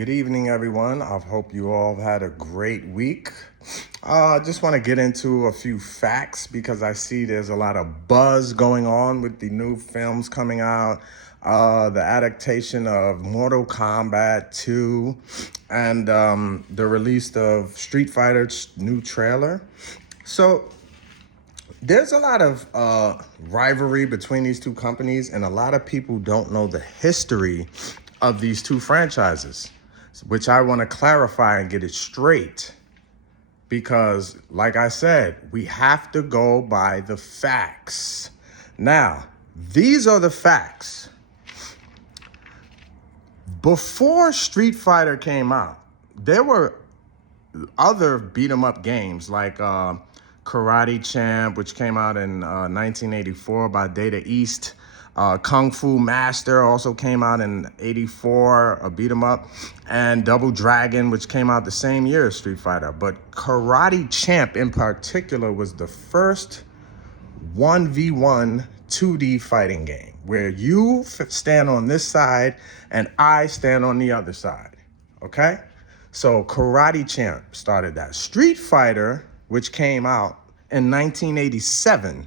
Good evening, everyone. I hope you all had a great week. I just want to get into a few facts because I see there's a lot of buzz going on with the new films coming out, the adaptation of Mortal Kombat 2, and the release of Street Fighter's new trailer. So there's a lot of rivalry between these two companies, and a lot of people don't know the history of these two franchises, which I want to clarify and get it straight. Because, like I said, we have to go by the facts. Now, these are the facts. Before Street Fighter came out, there were other beat 'em up games like Karate Champ, which came out in 1984 by Data East. Kung Fu Master also came out in 84, a beat 'em up, and Double Dragon, which came out the same year as Street Fighter. But Karate Champ in particular was the first 1v1 2D fighting game where you stand on this side and I stand on the other side, okay? So Karate Champ started that. Street Fighter, which came out in 1987,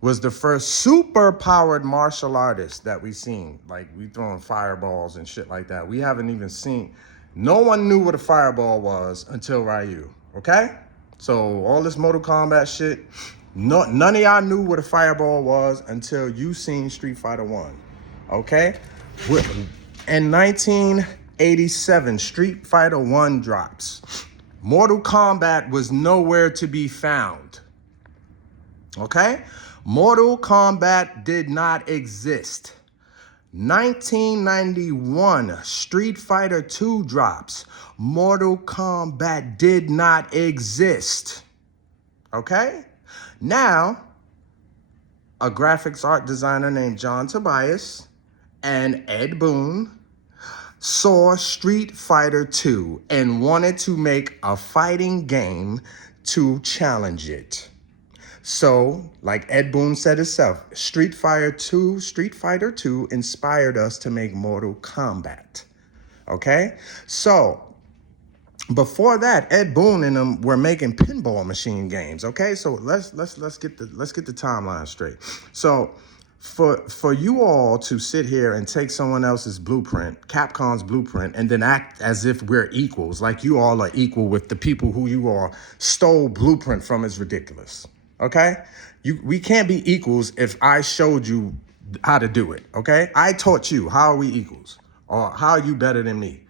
was the first super powered martial artist that we seen. Like, we throwing fireballs and shit like that. We haven't even seen, no one knew what a fireball was until Ryu, okay? So all this Mortal Kombat shit, none of y'all knew what a fireball was until you seen Street Fighter 1, okay? In 1987, Street Fighter 1 drops. Mortal Kombat was nowhere to be found, okay? Mortal Kombat did not exist. 1991, Street Fighter 2 drops. Mortal Kombat did not exist. Okay? Now, a graphics art designer named John Tobias and Ed Boon saw Street Fighter 2 and wanted to make a fighting game to challenge it. So, like Ed Boon said himself, Street Fighter 2 inspired us to make Mortal Kombat. Okay? So, before that, Ed Boon and them were making pinball machine games. Okay? So let's get the timeline straight. So, for you all to sit here and take someone else's blueprint, Capcom's blueprint, and then act as if we're equals, like you all are equal with the people who you all stole blueprint from, is ridiculous. Okay? We can't be equals if I showed you how to do it, okay? I taught you. How are we equals? Or how are you better than me?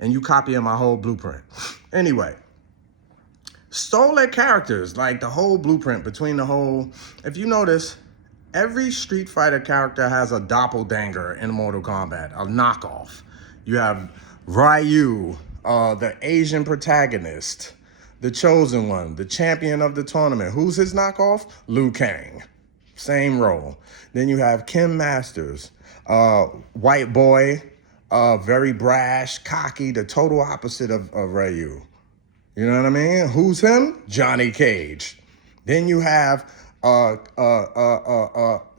And you copying my whole blueprint. Anyway, stole their characters, like the whole blueprint between the whole... If you notice, every Street Fighter character has a doppelganger in Mortal Kombat, a knockoff. You have Ryu, the Asian protagonist, the chosen one, the champion of the tournament. Who's his knockoff? Liu Kang. Same role. Then you have Kim Masters, white boy, very brash, cocky, the total opposite of Ryu. You know what I mean? Who's him? Johnny Cage. Then you have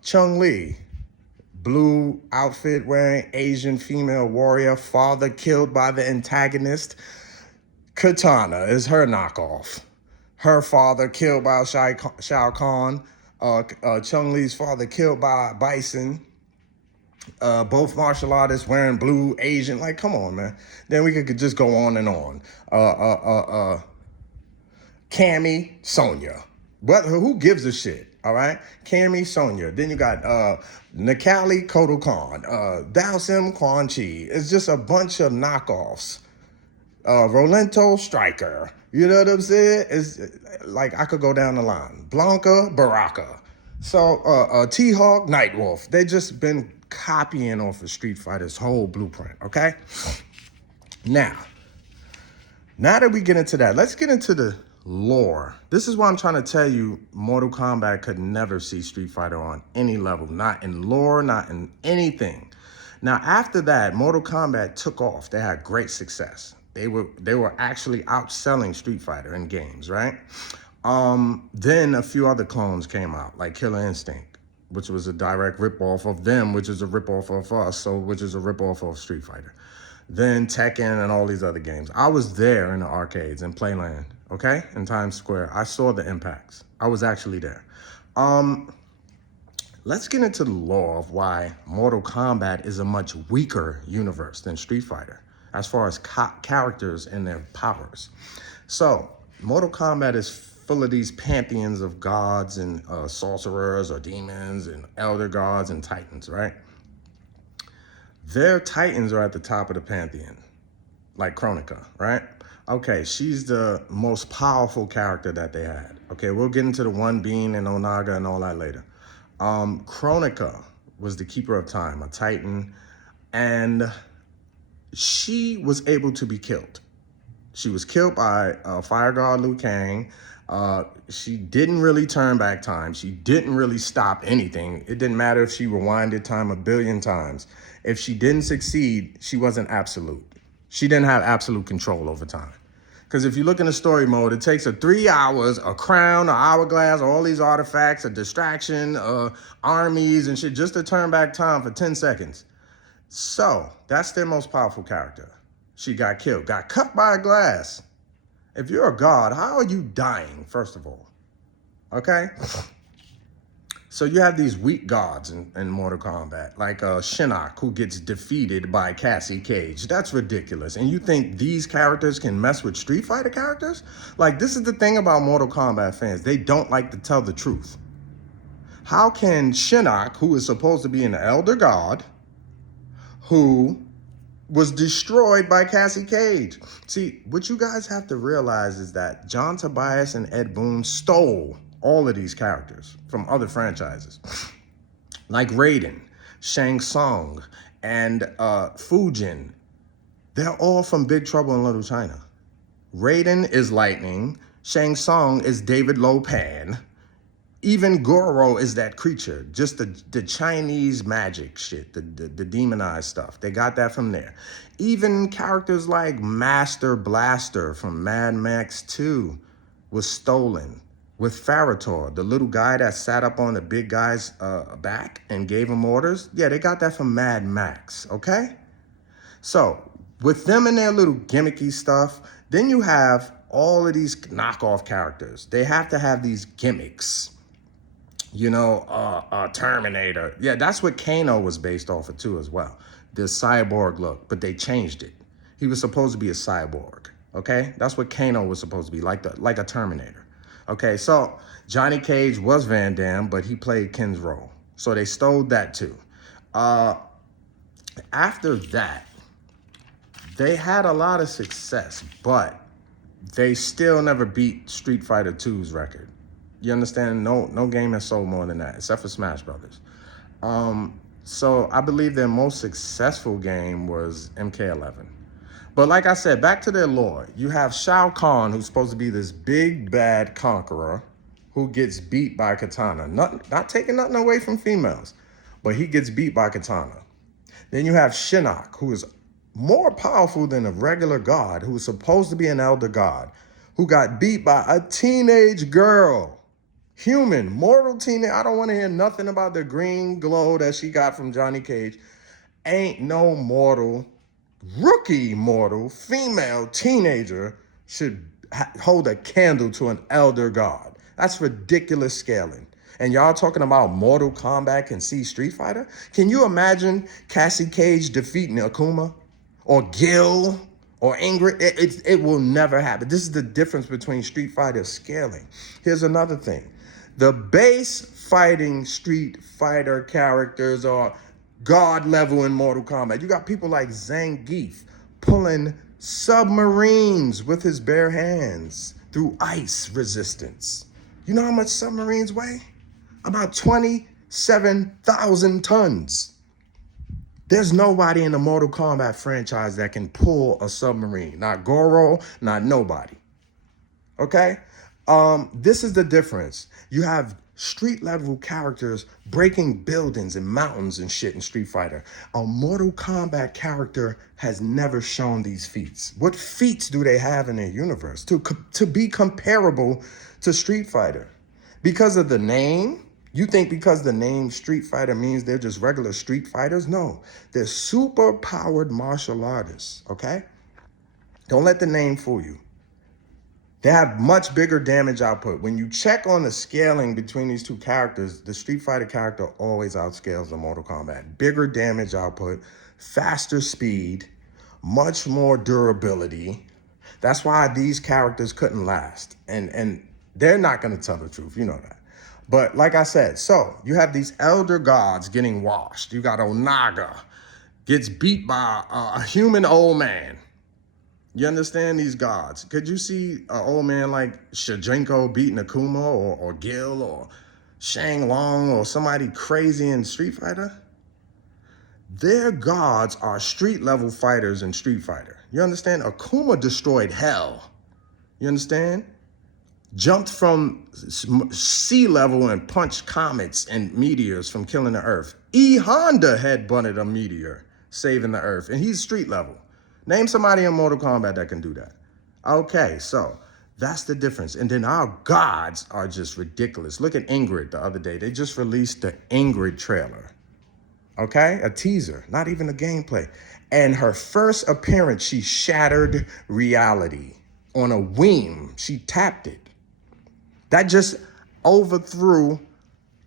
Chun-Li, blue outfit wearing Asian female warrior, father killed by the antagonist. Katana is her knockoff. Her father killed by Shao Kahn. Chun-Li's father killed by Bison. Both martial artists wearing blue, Asian. Like, come on, man. Then we could just go on and on. Cammy, Sonya. Who gives a shit? All right? Cammy, Sonya. Then you got Nikali Kotal Khan. Dalsim Quan Chi. It's just a bunch of knockoffs. Rolento Striker. You know what I'm saying? It's like, I could go down the line. Blanca Baraka. So T-Hawk Nightwolf. They just been copying off of Street Fighter's whole blueprint, okay? Now that we get into that, let's get into the lore. This is why I'm trying to tell you Mortal Kombat could never see Street Fighter on any level. Not in lore, not in anything. Now, after that, Mortal Kombat took off. They had great success. They were actually outselling Street Fighter in games, right? Then a few other clones came out, like Killer Instinct, which was a direct ripoff of them, which is a ripoff of us, so which is a ripoff of Street Fighter. then Tekken and all these other games. I was there in the arcades in Playland, okay, in Times Square. I saw the impacts. I was actually there. Let's get into the lore of why Mortal Kombat is a much weaker universe than Street Fighter as far as characters and their powers. So, Mortal Kombat is full of these pantheons of gods and sorcerers or demons and elder gods and titans, right? Their titans are at the top of the pantheon, like Kronika, right? Okay, she's the most powerful character that they had. Okay, we'll get into the One Being and Onaga and all that later. Kronika was the keeper of time, a titan, and she was able to be killed. She was killed by Fire God Liu Kang. She didn't really turn back time. She didn't really stop anything. It didn't matter if she rewinded time 1 billion times. If she didn't succeed, she wasn't absolute. She didn't have absolute control over time. Because if you look in the story mode, it takes her 3 hours, a crown, an hourglass, all these artifacts, a distraction, armies and shit, just to turn back time for 10 seconds. So that's their most powerful character. She got killed, got cut by a glass. If you're a god, how are you dying, first of all? Okay? So you have these weak gods in Mortal Kombat, like Shinnok, who gets defeated by Cassie Cage. That's ridiculous. And you think these characters can mess with Street Fighter characters? Like, this is the thing about Mortal Kombat fans. They don't like to tell the truth. How can Shinnok, who is supposed to be an elder god, who was destroyed by Cassie Cage? See, what you guys have to realize is that John Tobias and Ed Boon stole all of these characters from other franchises, like Raiden, Shang Tsung, and Fujin. They're all from Big Trouble in Little China. Raiden is Lightning. Shang Tsung is David Lo Pan. Even Goro is that creature, just the Chinese magic shit, the demonized stuff. They got that from there. Even characters like Master Blaster from Mad Max 2 was stolen. With Farator, the little guy that sat up on the big guy's back and gave him orders, yeah, they got that from Mad Max, okay? So, with them and their little gimmicky stuff, then you have all of these knockoff characters. They have to have these gimmicks. You know, Terminator. Yeah, that's what Kano was based off of too as well. The cyborg look, but they changed it. He was supposed to be a cyborg, okay? That's what Kano was supposed to be, like a Terminator. Okay, so Johnny Cage was Van Damme, but he played Ken's role. So they stole that too. After that, they had a lot of success, but they still never beat Street Fighter 2's record. You understand? No game has sold more than that, except for Smash Brothers. So I believe their most successful game was MK11. But like I said, back to their lore. You have Shao Kahn, who's supposed to be this big, bad conqueror who gets beat by Katana. Not taking nothing away from females, but he gets beat by Katana. Then you have Shinnok, who is more powerful than a regular god, who is supposed to be an elder god, who got beat by a teenage girl. Human, mortal teenage. I don't want to hear nothing about the green glow that she got from Johnny Cage. Ain't no mortal, rookie mortal, female teenager should hold a candle to an elder god. That's ridiculous scaling. And y'all talking about Mortal Kombat can see Street Fighter? Can you imagine Cassie Cage defeating Akuma or Gil or Ingrid? It will never happen. This is the difference between Street Fighter scaling. Here's another thing. The base fighting Street Fighter characters are God level in Mortal Kombat. You got people like Zangief pulling submarines with his bare hands through ice resistance. You know how much submarines weigh? About 27,000 tons. There's nobody in the Mortal Kombat franchise that can pull a submarine. Not Goro, not nobody. Okay? This is the difference. You have street level characters breaking buildings and mountains and shit in Street Fighter. A Mortal Kombat character has never shown these feats. What feats do they have in their universe to be comparable to Street Fighter? Because of the name, You think because the name Street Fighter means they're just regular street fighters? No, they're super powered martial artists, okay? Don't let the name fool you. They have much bigger damage output. When you check on the scaling between these two characters, the Street Fighter character always outscales the Mortal Kombat. Bigger damage output, faster speed, much more durability. That's why these characters couldn't last. And they're not going to tell the truth. You know that. But like I said, so you have these elder gods getting washed. You got Onaga, gets beat by a human old man. You understand these gods? Could you see an old man like Shijinko beating Akuma or Gil or Shang Long or somebody crazy in Street Fighter? Their gods are street level fighters in Street Fighter. You understand? Akuma destroyed hell. You understand? Jumped from sea level and punched comets and meteors from killing the Earth. E Honda headbutted a meteor, saving the Earth, and he's street level. Name somebody in Mortal Kombat that can do that. Okay, so that's the difference. And then our gods are just ridiculous. Look at Ingrid the other day. They just released the Ingrid trailer. Okay, a teaser, not even a gameplay. And her first appearance, she shattered reality on a whim. She tapped it. That just overthrew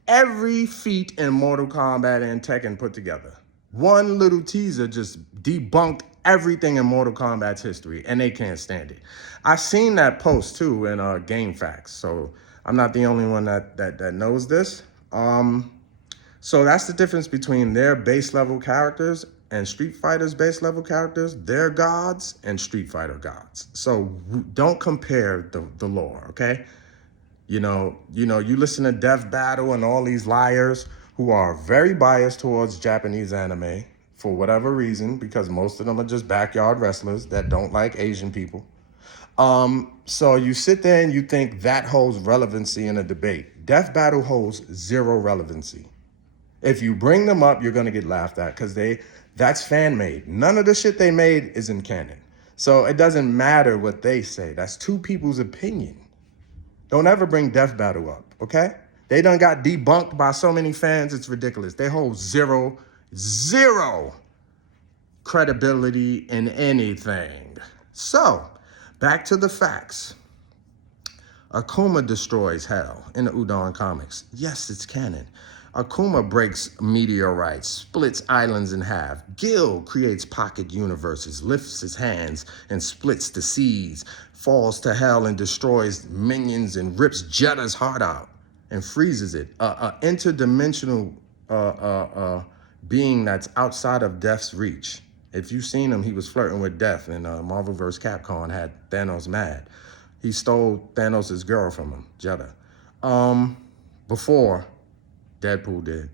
every feat in Mortal Kombat and Tekken put together. One little teaser just debunked everything in Mortal Kombat's history, and they can't stand it. I've seen that post too in Game Facts, so I'm not the only one that knows this. So that's the difference between their base level characters and Street Fighter's base level characters, their gods and Street Fighter gods. So don't compare the lore, okay? You listen to Death Battle and all these liars who are very biased towards Japanese anime for whatever reason, because most of them are just backyard wrestlers that don't like Asian people. So you sit there and you think that holds relevancy in a debate. Death Battle holds zero relevancy. If you bring them up, you're going to get laughed at because that's fan made. None of the shit they made is in canon. So it doesn't matter what they say. That's two people's opinion. Don't ever bring Death Battle up, okay? They done got debunked by so many fans, it's ridiculous. They hold zero credibility in anything. So, back to the facts. Akuma destroys hell in the Udon comics. Yes, it's canon. Akuma breaks meteorites, splits islands in half. Gil creates pocket universes, lifts his hands and splits the seas, falls to hell and destroys minions and rips Jetta's heart out and freezes it. Interdimensional being that's outside of Death's reach. If you've seen him, he was flirting with Death in Marvel vs. Capcom, had Thanos mad. He stole Thanos' girl from him, Jetta. Before Deadpool did.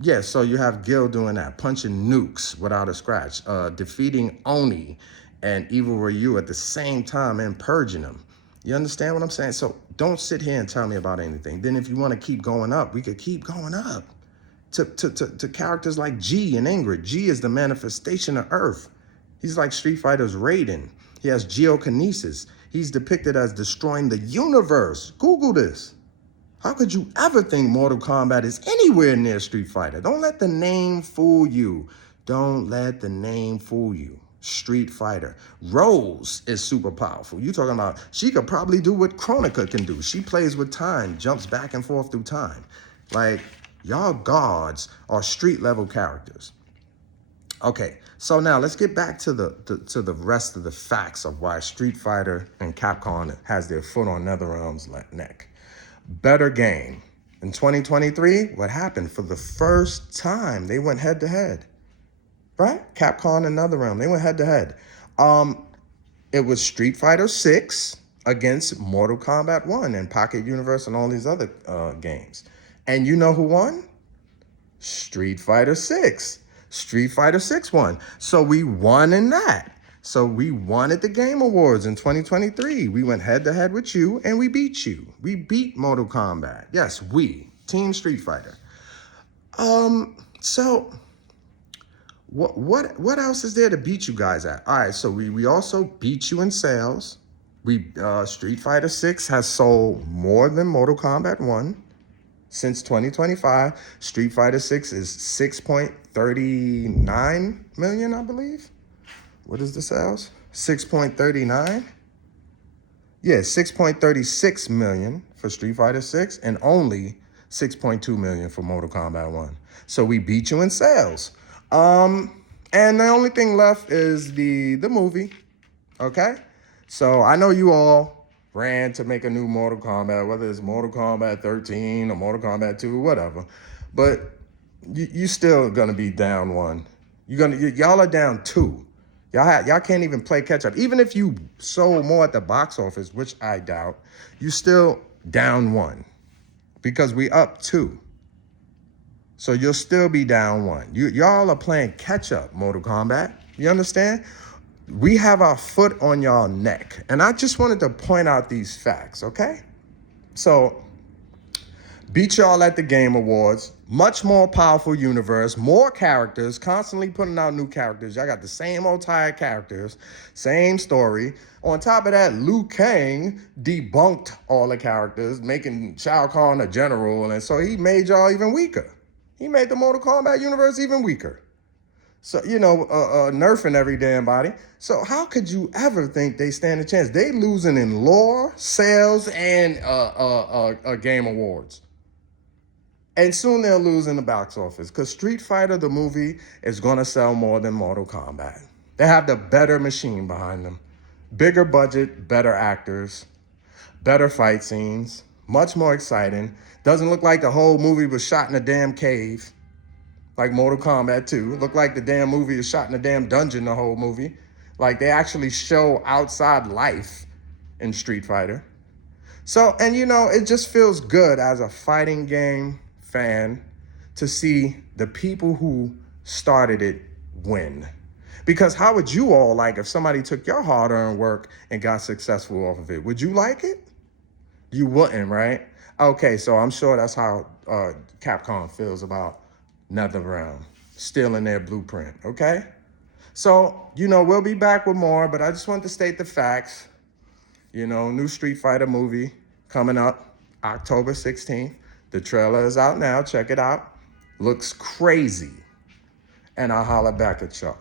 Yeah, so you have Gil doing that, punching nukes without a scratch, defeating Oni and Evil Ryu at the same time and purging them. You understand what I'm saying? So don't sit here and tell me about anything. Then if you want to keep going up, we could keep going up to characters like G and Ingrid. G is the manifestation of Earth. He's like Street Fighter's Raiden. He has geokinesis. He's depicted as destroying the universe. Google this. How could you ever think Mortal Kombat is anywhere near Street Fighter? Don't let the name fool you. Don't let the name fool you. Street Fighter. Rose is super powerful. You talking about, she could probably do what Kronika can do. She plays with time, jumps back and forth through time. Like, y'all gods are street level characters. Okay, so now let's get back to the rest of the facts of why Street Fighter and Capcom has their foot on NetherRealm's neck. Better game. In 2023, what happened? For the first time, they went head to head. Right? Capcom and NetherRealm, they went head to head. It was Street Fighter 6 against Mortal Kombat 1 and Pocket Universe and all these other games. And you know who won? Street Fighter 6. Street Fighter 6 won. So we won in that. So we won at the Game Awards in 2023. We went head to head with you and we beat you. We beat Mortal Kombat. Yes, we. Team Street Fighter. So what else is there to beat you guys at? All right, so we also beat you in sales. Street Fighter 6 has sold more than Mortal Kombat 1. since 2025. Street Fighter 6 is 6.39 million, I believe. What is the sales? 6.39? Yeah, 6.36 million for Street Fighter 6 and only 6.2 million for Mortal Kombat 1. So we beat you in sales. And the only thing left is the movie, okay? So I know you all ran to make a new Mortal Kombat, whether it's Mortal Kombat 13 or Mortal Kombat 2, whatever. But you still gonna be down one. Y'all are down two. Y'all can't even play catch up. Even if you sold more at the box office, which I doubt, you still down one because we up two. So you'll still be down one. Y'all are playing catch up, Mortal Kombat. You understand? We have our foot on y'all neck. And I just wanted to point out these facts, okay? So, beat y'all at the Game Awards. Much more powerful universe, more characters, constantly putting out new characters. Y'all got the same old tired characters, same story. On top of that, Liu Kang debunked all the characters, making Shao Kahn a general. And so he made y'all even weaker. He made the Mortal Kombat universe even weaker. So, nerfing every damn body. So how could you ever think they stand a chance? They losing in lore, sales, and Game Awards. And soon they'll lose in the box office because Street Fighter, the movie, is going to sell more than Mortal Kombat. They have the better machine behind them. Bigger budget, better actors, better fight scenes, much more exciting. Doesn't look like the whole movie was shot in a damn cave, like Mortal Kombat 2. Looked like the damn movie was shot in a damn dungeon, the whole movie. Like they actually show outside life in Street Fighter. So, and it just feels good as a fighting game fan to see the people who started it win. Because how would you all like if somebody took your hard-earned work and got successful off of it? Would you like it? You wouldn't, right? Okay, so I'm sure that's how Capcom feels about NETHERREALM, stealing their blueprint, okay? So, we'll be back with more, but I just wanted to state the facts. New Street Fighter movie coming up October 16th. The trailer is out now. Check it out. Looks crazy. And I'll holler back at y'all.